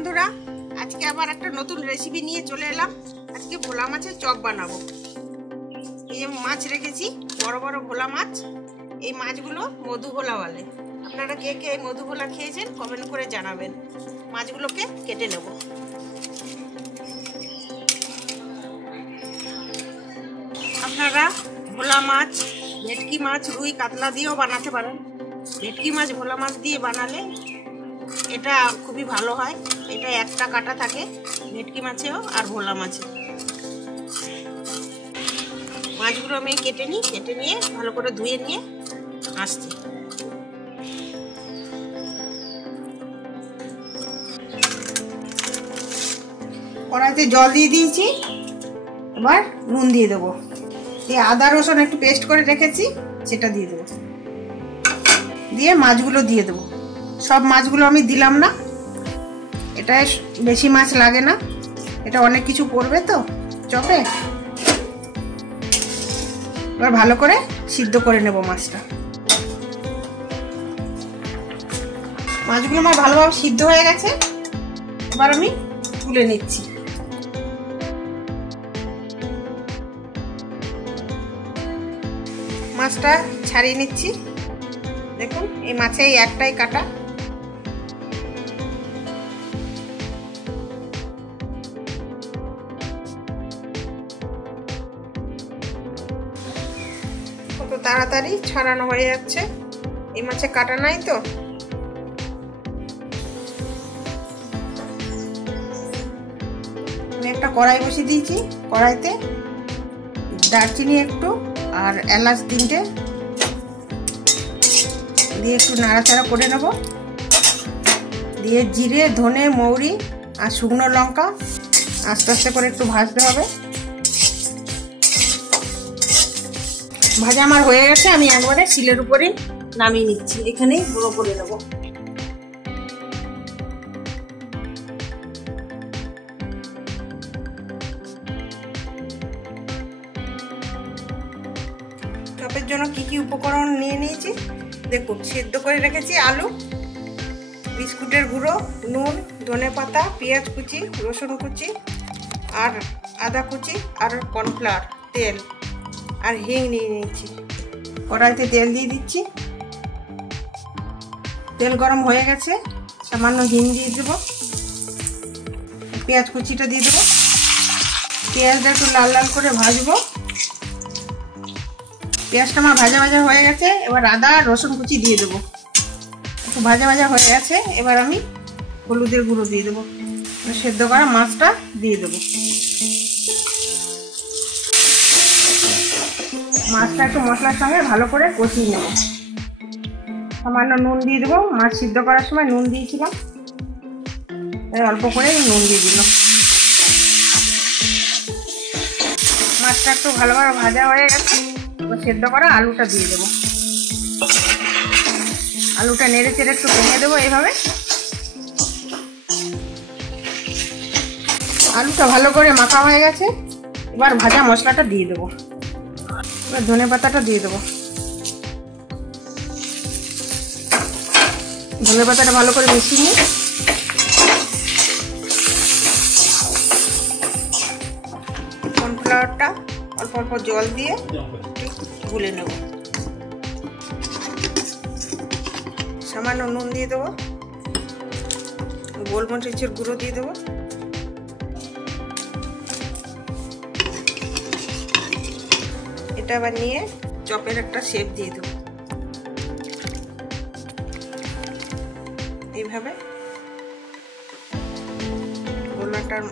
বন্ধুরা, আজকে আবার একটা নতুন রেসিপি নিয়ে চলে এলাম। আজকে ভোলা মাছের চপ বানাবো। এই যে মাছ রেখেছি, বড় বড় ভোলা মাছ। এই মাছগুলো মধু ভোলা বলে। আপনারা কে কে এই মধু ভোলা খেয়েছেন কমেন্ট করে জানাবেন। মাছগুলোকে কেটে নেব। আপনারা ভোলা মাছ, ভেটকি মাছ, রুই, কাতলা দিয়েও বানাতে পারেন। ভেটকি মাছ ভোলা মাছ দিয়ে বানালে এটা খুবই ভালো হয়। এটা একটা কাটা থাকে ভেটকি মাছেও আর ভোলা মাছে। মাছগুলো আমি কেটে নিয়ে ভালো করে ধুয়ে নিয়ে আসছি। কড়াইতে জল দিয়ে দিয়েছি, এবার নুন দিয়ে দেবো। এই আদা রসুন একটু পেস্ট করে রেখেছি, সেটা দিয়ে দেবো। দিয়ে মাছগুলো দিয়ে দেবো। সব মাছগুলো আমি দিলাম না, এটায় বেশি মাছ লাগে না, এটা অনেক কিছু পড়বে তো চপে। এবার ভালো করে সিদ্ধ করে নেব মাছটা। মাছগুলো আমার ভালোভাবে সিদ্ধ হয়ে গেছে, এবার আমি তুলে নিচ্ছি। মাছটা ছাড়িয়ে নিচ্ছি। দেখুন, এই মাছে এই একটাই কাটা। কত তাড়াতাড়ি ছাড়ানো হয়ে যাচ্ছে, এই মাছে কাটা নাই তো। আমি একটা কড়াই বসিয়ে দিয়েছি, কড়াইতে দারচিনি একটু আর এলাচ 3টে দিয়ে একটু নাড়াচাড়া করে নেব। দিয়ে জিরে, ধনে, মৌরি আর শুকনো লঙ্কা আস্তে আস্তে করে একটু ভাজতে হবে। ভাজা আমার হয়ে গেছে, আমি একবারে শিলের উপরে নামিয়ে নিচ্ছি। এখানেই গুঁড়ো করে নেব। চপের জন্য কি কি উপকরণ নিয়ে নিয়েছি দেখুন। সিদ্ধ করে রেখেছি আলু, বিস্কুটের গুঁড়ো, নুন, ধনে পাতা, পেঁয়াজ কুচি, রসুন কুচি আর আদা কুচি আর কর্নফ্লাওয়ার, তেল আর হিং নিয়ে নিয়েছি। কড়াইতে তেল দিয়ে দিচ্ছি। তেল গরম হয়ে গেছে, সামান্য হিং দিয়ে দেবো। পেঁয়াজ কুচিটা দিয়ে দেবো। পেঁয়াজটা একটু লাল লাল করে ভাজবো। পেঁয়াজটা আমার ভাজা ভাজা হয়ে গেছে, এবার আদা আর রসুন কুচি দিয়ে দেবো। একটু ভাজা ভাজা হয়ে গেছে, এবার আমি হলুদের গুঁড়ো দিয়ে দেবো। সেদ্ধ করা মাছটা দিয়ে দেবো। মাছটা একটু মশলার সঙ্গে ভালো করে কষিয়ে নেব। সামান্য নুন দিয়ে দেবো। মাছ সিদ্ধ করার সময় নুন দিয়েছিলাম, অল্প করে নুন দিয়ে দিলাম। মাছটা একটু ভালোভাবে ভাজা হয়ে গেছে, সেদ্ধ করা আলুটা দিয়ে দেবো। আলুটা নেড়ে চেড়ে একটু ভেঙে দেবো এইভাবে। আলুটা ভালো করে মাখা হয়ে গেছে, এবার ভাজা মশলাটা দিয়ে দেবো। এবার ধনে পাতাটা দিয়ে দেবো। ধনে পাতাটা ভালো করে মিশিয়ে নিই। কর্নফ্লাওয়ারটা অল্প অল্প জল দিয়ে গুলে নেব। সামান্য নুন দিয়ে দেবো। গোলমরিচের গুঁড়ো দিয়ে দেবো। এটা আবার নিয়ে চপের একটা শেপ দিয়ে দেবো। এইভাবে গোলাটার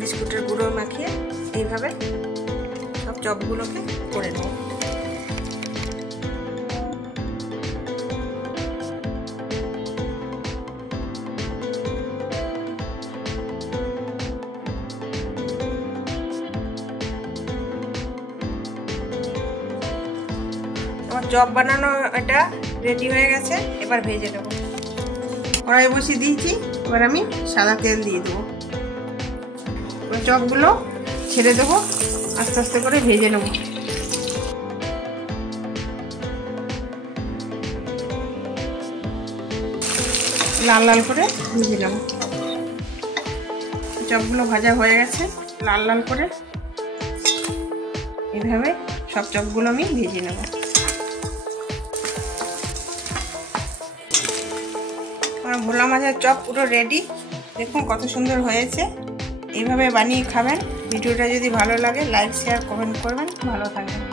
বিস্কুটের গুঁড়ো মাখিয়ে এইভাবে সব চপগুলোকে করে নেব। আমার চপ বানানো এটা রেডি হয়ে গেছে, এবার ভেজে নেব। কড়াই বসিয়ে দিয়েছি, এবার আমি সাদা তেল দিয়ে দেবো। চপগুলো ছেড়ে দেবো, আস্তে আস্তে করে ভেজে নেব। লাল লাল করে ভেজে নেব। চপগুলো ভাজা হয়ে গেছে লাল লাল করে। এইভাবে সব চপগুলো আমি ভেজে নেব। আমার ভোলা মাছের চপ পুরো রেডি। দেখুন কত সুন্দর হয়েছে। এইভাবে বানিয়ে খাবেন। ভিডিওটা যদি ভালো লাগে লাইক শেয়ার কমেন্ট করবেন। ভালো থাকবেন।